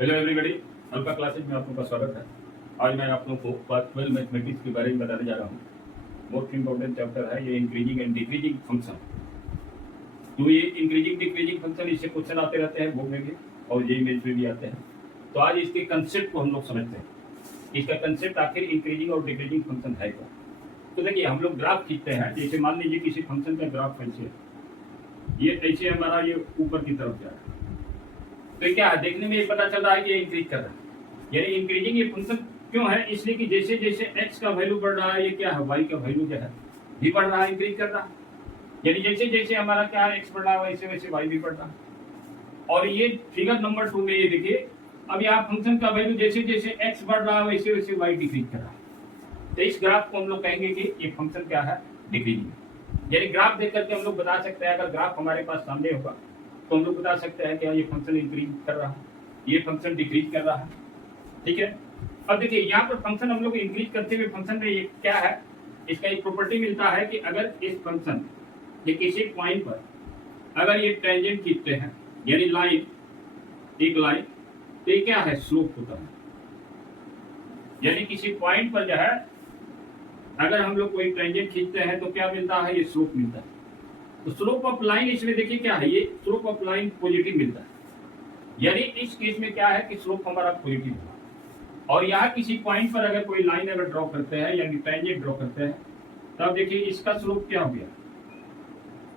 Hello everybody, alpha classes में आप लोगों का स्वागत है। आज मैं आप लोगों को पार्ट 12 मैथमेटिक्स के बारे में बताने जा रहा हूँ। मोस्ट इंपॉर्टेंट चैप्टर है ये इंक्रीजिंग एंड डिक्रीजिंग फंक्शन। तो ये इंक्रीजिंग डिक्रीजिंग फंक्शन, इससे क्वेश्चन आते रहते हैं बोर्ड में भी और जेईई मेंस में भी आते हैं। तो आज इसके कंसेप्ट को हम लोग समझते हैं। इसका कंसेप्ट आखिर इंक्रीजिंग और डिक्रीजिंग फंक्शन है क्या। तो देखिए, हम लोग ग्राफ खींचते हैं। जैसे मान लीजिए किसी फंक्शन का ग्राफ ऐसे है, ये ऐसे हमारा ये ऊपर की तरफ जा रहा है। तो क्या है, देखने में ये पता चल रहा है कि ये इंक्रीज कर रहा है। यानी इंक्रीजिंग ये फंक्शन क्यों है, इसलिए कि जैसे जैसे x का वैल्यू बढ़ रहा है, ये क्या है, y का वैल्यू जो है भी बढ़ रहा है, इंक्रीज कर रहा है। यानी जैसे जैसे हमारा क्या है, x बढ़ रहा है, वैसे वैसे y भी बढ़ रहा है। और ये फिगर नंबर 2 में ये देखिए, अब यहाँ फंक्शन का वैल्यू जैसे जैसे x बढ़ रहा है, वैसे वैसे y डिक्रीज कर रहा है। तो इस ग्राफ को हम लोग कहेंगे कि ये फंक्शन क्या है, डिक्रीजिंग। यानी ग्राफ देख करके हम लोग बता सकते हैं, अगर ग्राफ हमारे पास सामने होगा तो हम लोग बता सकते हैं कि ये फंक्शन इंक्रीज कर रहा है, ये फंक्शन डिक्रीज कर रहा है। ठीक है। अब देखिए, यहाँ पर फंक्शन हम लोग इंक्रीज करते हुए फंक्शन में ये क्या है, इसका एक प्रॉपर्टी मिलता है कि अगर इस फंक्शन के किसी पॉइंट पर अगर ये टेंजेंट खींचते हैं, यानी लाइन, एक लाइन, तो ये क्या है, स्लोप होता है। यानी किसी पॉइंट पर जो है अगर हम लोग कोई टेंजेंट खींचते हैं तो क्या मिलता है, ये स्लोप मिलता है। तो स्लोप ऑफ लाइन इसमें देखिए क्या है, ये स्लोप ऑफ लाइन पॉजिटिव मिलता है। यानी इस केस में क्या है कि स्लोप हमारा पॉजिटिव है। और यहाँ किसी पॉइंट पर अगर कोई लाइन अगर ड्रॉ करते हैं, यानी टेंजेंट ड्रॉ करते हैं, तब देखिए इसका स्लोप क्या हो गया,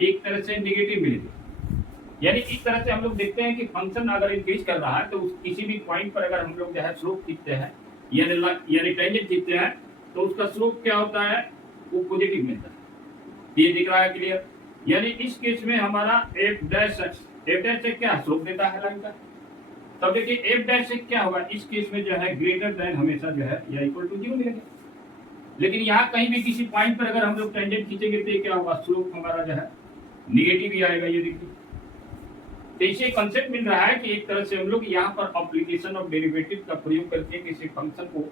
एक तरह से निगेटिव मिलेगा। यानी इस तरह से हम लोग देखते हैं कि फंक्शन अगर इंक्रीज कर रहा है तो किसी भी पॉइंट पर अगर हम लोग जो है स्लोप खींचते हैं, यानी टेंजेंट खींचते हैं, तो उसका स्लोप क्या होता है, वो पॉजिटिव मिलता है। ये दिख रहा है क्लियर। यानी इस केस में हमारा एफ डैश एक्स क्या स्लोप देता है लाइन का। तब देखिए एफ डैश एक्स क्या होगा, इस केस में जो है ग्रेटर देन हमेशा जो है या इक्वल टू 0 मिलेगा। लेकिन यहाँ कहीं भी किसी पॉइंट पर अगर हम लोग टेंजेंट खींचेंगे तो क्या होगा, स्लोप हमारा जो है निगेटिव ही आएगा। ये देखिए, तो इसे कंसेप्ट मिल रहा है कि एक तरह से हम लोग यहाँ पर एप्लीकेशन ऑफ डेरिवेटिव का प्रयोग करके किसी फंक्शन को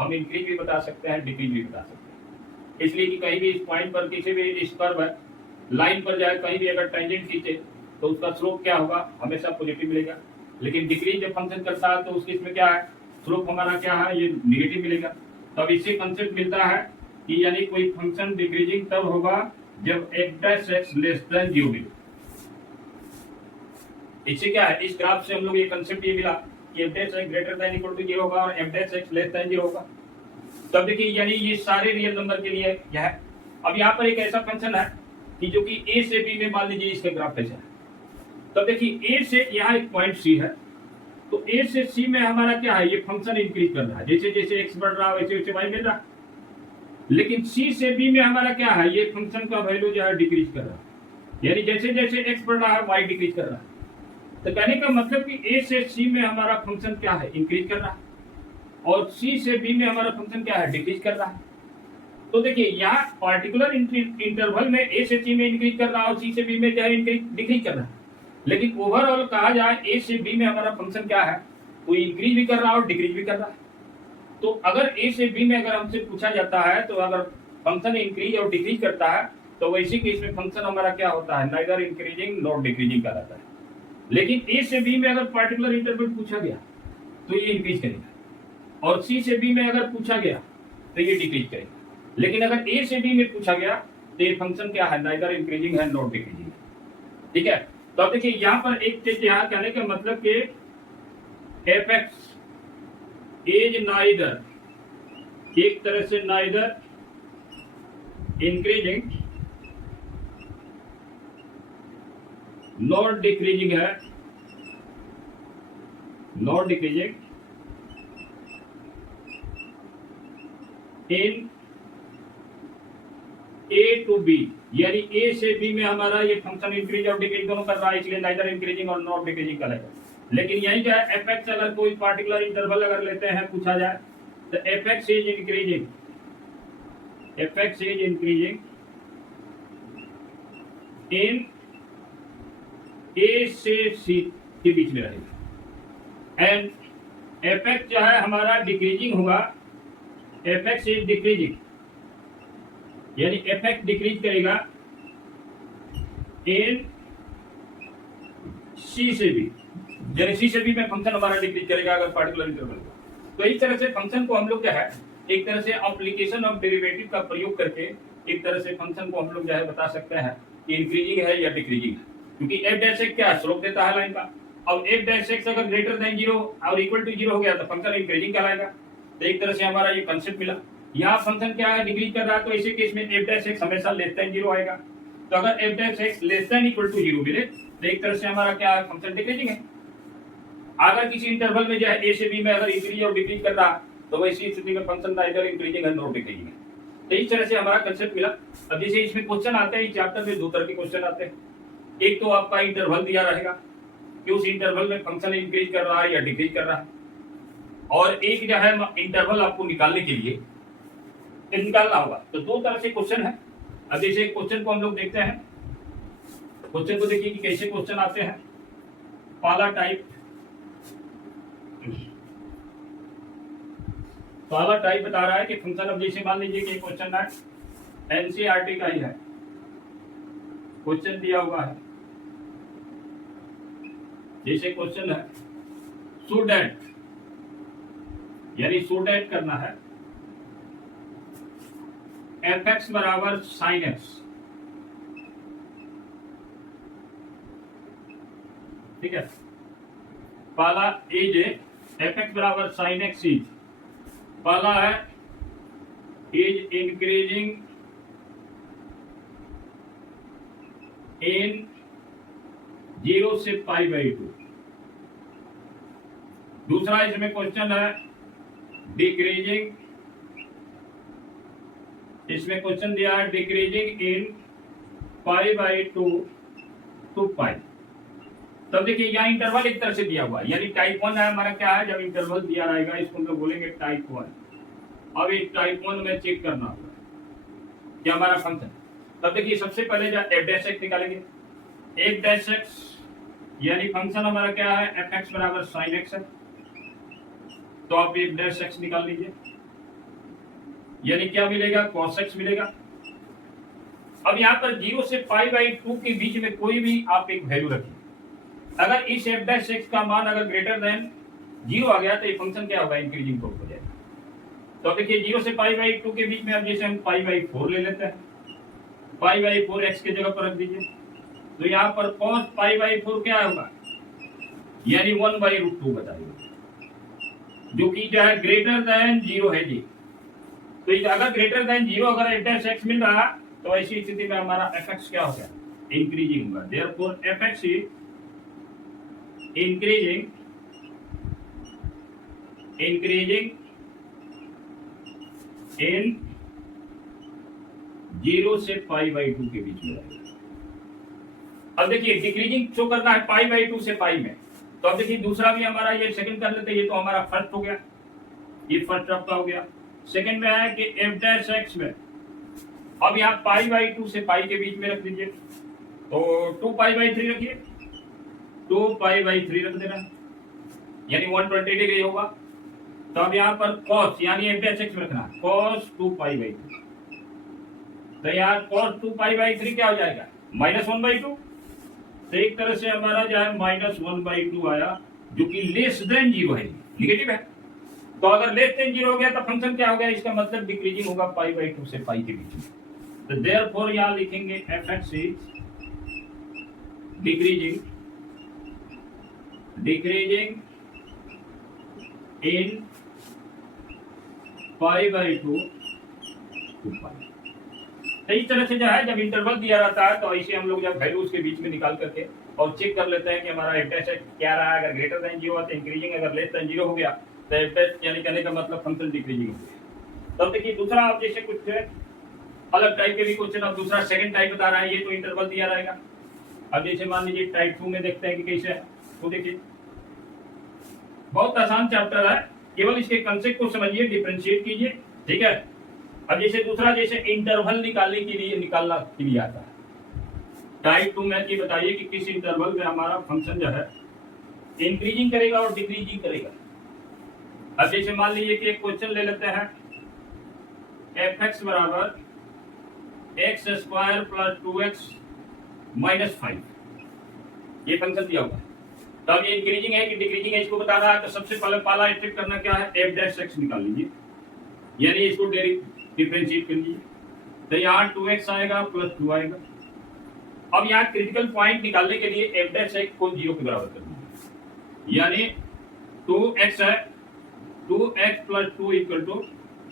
हम इंक्रीज भी बता सकते हैं, डिक्रीज भी बता सकते हैं। इसलिए कि कहीं भी इस पॉइंट पर किसी भी इस कर्व है, लाइन पर जाए, कहीं भी अगर टेंजेंट खींचे तो उसका स्लोप क्या होगा, हमेशा पॉजिटिव मिलेगा। लेकिन डिक्रीज जब फंक्शन करता है तो उस केस में क्या है, स्लोप हमारा क्या है, ये निगेटिव मिलेगा। तब इससे कंसेप्ट मिलता है कि यानी कोई फंक्शन डिक्रीजिंग तब होगा जब F dash X less than 0 मिले। इससे क्या है, इस ग्राफ से हम लोग ये कंसेप्ट ये मिला कि F dash X greater than equal to 0 होगा और F dash X less than 0 होगा। तब देखिए, यानी ये सारे रियल नंबर के लिए क्या है। अब यहाँ पर एक ऐसा फंक्शन है कि जो कि ए से बी में, मान लीजिए इसका ग्राफ ऐसा है। तब देखिए ए से यहाँ एक पॉइंट सी है, तो ए से सी में हमारा क्या है, ये फंक्शन इंक्रीज कर रहा है, जैसे जैसे एक्स बढ़ रहा है वैसे वैसे वाई मिल रहा है। लेकिन सी से बी में हमारा क्या है, ये फंक्शन का वैल्यू जो है डिक्रीज कर रहा है। यानी जैसे जैसे एक्स बढ़ रहा है वाई डिक्रीज कर रहा है। तो कहने का मतलब कि ए से सी में हमारा फंक्शन क्या है, इंक्रीज कर रहा है, और सी से बी में हमारा फंक्शन क्या है, डिक्रीज कर रहा है। तो देखिए, यहाँ पार्टिकुलर इंटरवल में ए से सी में इंक्रीज कर रहा है और सी से बी में क्या है, डिक्रीज कर रहा है। लेकिन ओवरऑल कहा जाए ए से बी में हमारा फंक्शन क्या है, वो इंक्रीज भी कर रहा है और डिक्रीज भी कर रहा है। तो अगर ए से बी में अगर हमसे पूछा जाता है तो अगर फंक्शन इंक्रीज और डिक्रीज करता है तो वैसे केस में फंक्शन हमारा क्या होता है, नाइदर इंक्रीजिंग नॉट डिक्रीजिंग कहलाता है। लेकिन ए से बी में अगर पार्टिकुलर इंटरवल पूछा गया तो ये इंक्रीज करेगा, और सी से बी में अगर पूछा गया तो ये डिक्रीज करेगा। लेकिन अगर ए से बी में पूछा गया तो ये फंक्शन क्या है, नाइदर इंक्रीजिंग है नॉट डिक्रीजिंग। ठीक है। तो अब देखिए, यहाँ पर एक चीज यहाँ कहने का मतलब कि एफ एक्स इज नाइदर, एक तरह से नाइदर इंक्रीजिंग नॉट डिक्रीजिंग है, not decreasing in A to B. यानी ए से बी में हमारा ये फंक्शन इंक्रीज और डिक्रीज दोनों कर रहा है, इसलिए नाइदर इंक्रीजिंग और नॉट डिक्रीजिंग करेगा। लेकिन यही क्या है, एफ एक्स अगर कोई पार्टिकुलर इंटरवल अगर लेते हैं पूछा जाए तो F X is increasing, F X is increasing in A से सी के बीच में रहेगा, एंड एफ एक्स जो है हमारा डिक्रीजिंग होगा, एफ एक्स इज डिक्रीजिंग, यानी एफ एक्स डिक्रीज करेगा इन सी से बी, यानी सी से बी में फंक्शन हमारा डिक्रीज करेगा अगर पार्टिकुलर इंटरवल का। तो इस तरह से फंक्शन को हम लोग क्या है एक तरह से एप्लीकेशन ऑफ डेरिवेटिव का प्रयोग करके एक तरह से फंक्शन को हम लोग जो है बता सकते हैं कि इंक्रीजिंग है या डिक्रीजिंग है, क्योंकि एफ डैश एक्स क्या है स्लोप देता है लाइन का। अब एफ डैश एक्स अगर ग्रेटर देन 0 और इक्वल टू 0 हो गया तो फंक्शन इंक्रीजिंग कहलाएगा। तो एक तरह से हमारा ये कंसेप्ट मिला। यहाँ फंक्शन क्या है डिक्रीज कर रहा है, तो ऐसे केस में एफ डैश एक्स हमेशा लेस देन 0 आएगा। तो अगर F dash X less than equal to 0 मिले तो एक तरह से हमारा क्या है फंक्शन डिक्रीजिंग है। अगर किसी इंटरवल में जो है ए से बी में अगर इंक्रीज और डिक्रीज कर रहा तो वैसी स्थिति में फंक्शन आइदर इंक्रीजिंग है नॉट डिक्रीजिंग है। तो इस तरह से हमारा कंसेप्ट मिला। अब जैसे इसमें क्वेश्चन आते हैं इस चैप्टर में दो तरह के क्वेश्चन आते हैं। एक तो आपका इंटरवल दिया रहेगा कि उस इंटरवल में फंक्शन इंक्रीज कर रहा है या डिक्रीज कर रहा है, और एक जो है इंटरवल आपको निकालने के लिए निकालना होगा। तो दो तरह से क्वेश्चन है। अब जैसे क्वेश्चन को हम लोग देखते हैं, क्वेश्चन को देखिए कि कैसे क्वेश्चन आते हैं। पहला टाइप बता रहा है कि फंक्शन, अब जैसे मान लीजिए कि क्वेश्चन है एनसीईआरटी का ही है, क्वेश्चन दिया हुआ है। जैसे क्वेश्चन है सुडेट, यानी सुडेट करना है एफ एक्स बराबर साइन एक्स, ठीक है। पहला इज एफ एक्स बराबर साइन एक्स इज, पहला है इज इंक्रीजिंग इन 0 से π/2। दूसरा इसमें क्वेश्चन है डिक्रीजिंग, इसमें क्वेश्चन दिया है डिक्रीजिंग इन π/2 टू π। तब देखिए यहाँ इंटरवल एक तरह से दिया हुआ है, यानी टाइप 1 है हमारा क्या है, जब इंटरवल दिया रहेगा इसको हम लोग बोलेंगे टाइप 1। अब इस टाइप 1 में चेक करना होगा क्या हमारा फंक्शन। तब देखिए सबसे पहले जो एफ डैश एक्स निकालेंगे, एफ डैश एक्स यानी फंक्शन हमारा क्या है एफ एक्स बराबर साइन एक्स है, तो आप एफ डैश एक्स निकाल लीजिए, यानी क्या मिलेगा कॉस एक्स मिलेगा। अब यहाँ पर 0 से π/2 के बीच में कोई भी आप एक वैल्यू रखिए। अगर इस एफ डैश एक्स का मान अगर ग्रेटर देन 0 आ गया तो ये फंक्शन क्या होगा इंक्रीजिंग हो जाएगा। तो देखिए 0 से π/2 के बीच में अब जैसे हम π/4 ले लेते हैं, π/4 x के जगह पर रख दीजिए, तो यहाँ पर cos π/4 क्या होगा, यानी 1/√2 बताइए, जो कि जो है ग्रेटर देन 0 है जी। तो अगर ग्रेटर देन 0 अगर एफ डैश एक्स मिल रहा तो ऐसी स्थिति में हमारा एफ एक्स क्या होगा इंक्रीजिंग होगा। Therefore F X is increasing इन 0 से π/2 के बीच में रहेगा। अब देखिए डिक्रीजिंग शो करना है π/2 से π में, तो अब देखिए दूसरा भी हमारा ये सेकंड कर लेते हैं, ये तो हमारा फर्स्ट हो गया, ये फर्स्ट आपका हो गया। सेकंड में है कि एफ डैश एक्स में अब यहाँ π/2 से π के बीच में रख दीजिए, तो 2π/3 रखिए, 2π/3 रख देना, यानी 120 डिग्री होगा। तो अब यहाँ पर cos यानी एफ डैश एक्स में रखना cos 2π/3, तो यहाँ cos 2π/3 क्या हो जाएगा -1/2। तो एक तरह से हमारा जो है -1/2 आया, जो कि लेस देन 0 है, निगेटिव है। तो अगर लेस देन 0 हो गया तो फंक्शन क्या हो गया, इसका मतलब डिक्रीजिंग होगा π/2 से π के बीच में। तो देयरफॉर यहाँ लिखेंगे F X is decreasing in π/2 to π। तो इस तरह से जो है जब इंटरवल दिया रहता है तो ऐसे हम लोग जब वैल्यूज के बीच में निकाल करके और चेक कर लेते हैं कि हमारा एफ डैश क्या रहा है। अगर ग्रेटर देन 0 है तो इंक्रीजिंग, अगर लेस देन 0 हो गया तो एफ डैश यानी कहने का मतलब फंक्शन डिक्रीजिंग हो गया। तब देखिए दूसरा आप जैसे कुछ अलग टाइप के भी क्वेश्चन, अब दूसरा सेकंड टाइप बता रहा है, ये तो इंटरवल दिया रहेगा। अब जैसे मान लीजिए टाइप 2 में देखते हैं कि कैसे है, तो देखिए बहुत आसान चैप्टर है, केवल इसके कंसेप्ट को समझिए, डिफरेंशिएट कीजिए, ठीक है। अब जैसे दूसरा जैसे इंटरवल निकालने के लिए आता है टाइप 2 में, ये बताइए कि किस इंटरवल में हमारा फंक्शन जो है इंक्रीजिंग करेगा और डिक्रीजिंग करेगा। अब जैसे मान लीजिए कि एक क्वेश्चन ले लेते हैं एफ एक्स बराबर x² + 2x - 5, ये फंक्शन दिया हुआ है। तो अब ये इंक्रीजिंग है कि डिक्रीजिंग है इसको बताना है, तो सबसे पहले पहला स्टेप करना क्या है, एफ डैश एक्स निकाल लीजिए, यानी इसको डिफरेंशिएट कर लीजिए। तो यहाँ 2x आएगा प्लस 2 आएगा। अब यहाँ क्रिटिकल पॉइंट निकालने के लिए एफ डैश एक्स को 0 के बराबर कर दीजिए, यानी 2x है, 2x plus 2 equal to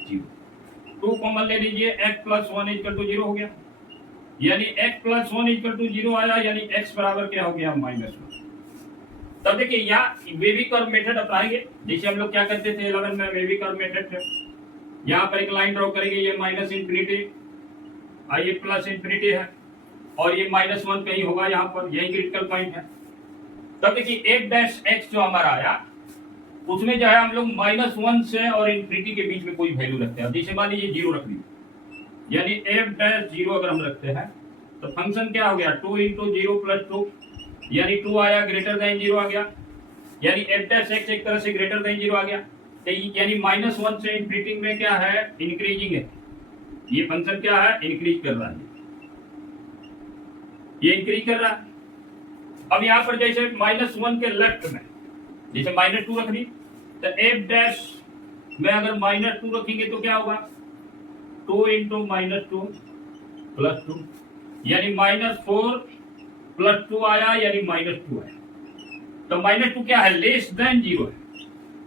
0। 2 common ले लीजिए, x प्लस 1 इक्वल टू 0 हो गया, यानी x प्लस 1 इक्वल टू 0 आया, यानी x बराबर क्या हो गया, -1। तब देखिए यहाँ वेवी कर्व मेथड अपनाएंगे, जैसे हम लोग क्या करते थे 11 में, वेवी कर्व मेथड थे। यहाँ पर एक लाइन ड्रॉ करेंगे, ये माइनस इंफिनिटी, ये प्लस इंफिनिटी है, और ये -1 कहीं होगा यहाँ पर, यही क्रिटिकल पॉइंट है। तब देखिए एफ डैश एक्स जो हमारा आया, उसमें जो है हम लोग -1 से और इंफिनिटी के बीच में कोई वैल्यू रखते हैं। जैसे मान लीजिए 0 रख दी, यानी एफ डैश 0 अगर हम रखते हैं तो फंक्शन क्या हो गया, 2 इंटू 0 प्लस 2, यानी 2 आया, ग्रेटर देन 0 आ गया, यानी एफ डैश एक्स एक तरह से ग्रेटर देन 0 आ गया। तो यानी -1 से इंफिनिटी में क्या है, इंक्रीजिंग है। ये फंक्शन क्या है, इंक्रीज कर रहा है, ये इंक्रीज कर रहा है। अब यहाँ पर जैसे -1 के लेफ्ट में जैसे -2 रख दी, तो एफ डैश में अगर -2 रखेंगे तो क्या होगा, 2 इंटू -2 प्लस 2, यानी -4 प्लस 2 आया, यानी -2 आया। तो -2 क्या है, लेस देन 0 है,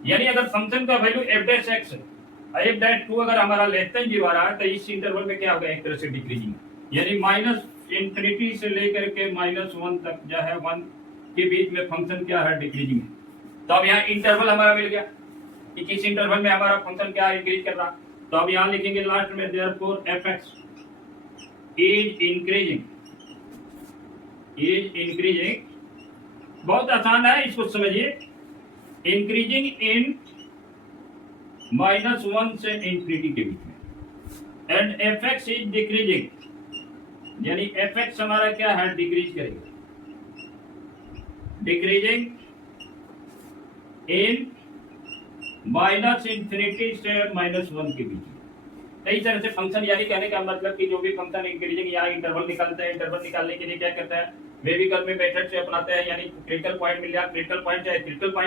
यानी अगर फंक्शन का वैल्यू एफ डैश एक्स है, एफ डैश 2 अगर हमारा लेस देन 0 आ रहा है, तो इस इंटरवल में क्या होगा, एक तरह से डिक्रीजिंग, यानी -इंफिनिटी से लेकर के -1 तक जो है 1 के बीच में फंक्शन क्या है, डिक्रीजिंग है। तो अब यहाँ इंटरवल हमारा मिल गया कि किस इंटरवल में हमारा फंक्शन क्या इंक्रीज कर रहा। तो अब यहाँ लिखेंगे लास्ट में, therefore F X is increasing, is increasing. बहुत आसान है, इसको समझिए, इंक्रीजिंग इन -1 से इंफिनिटी के बीच में, and F X is decreasing, यानी एफ एक्स हमारा क्या है, डिक्रीज करेगा, डिक्रीजिंग इन -इंफिनिटी से -1 के बीच में। कई तरह से फंक्शन, यानी कहने का मतलब कि जो भी फंक्शन इंक्रीजिंग या इंटरवल निकालता है, इंटरवल निकालने के लिए क्या करता है, वेवी कर्व में मेथड से अपनाते हैं, यानी क्रिटिकल पॉइंट मिल गया, क्रिटिकल पॉइंट चाहे क्रिटिकल पॉइंट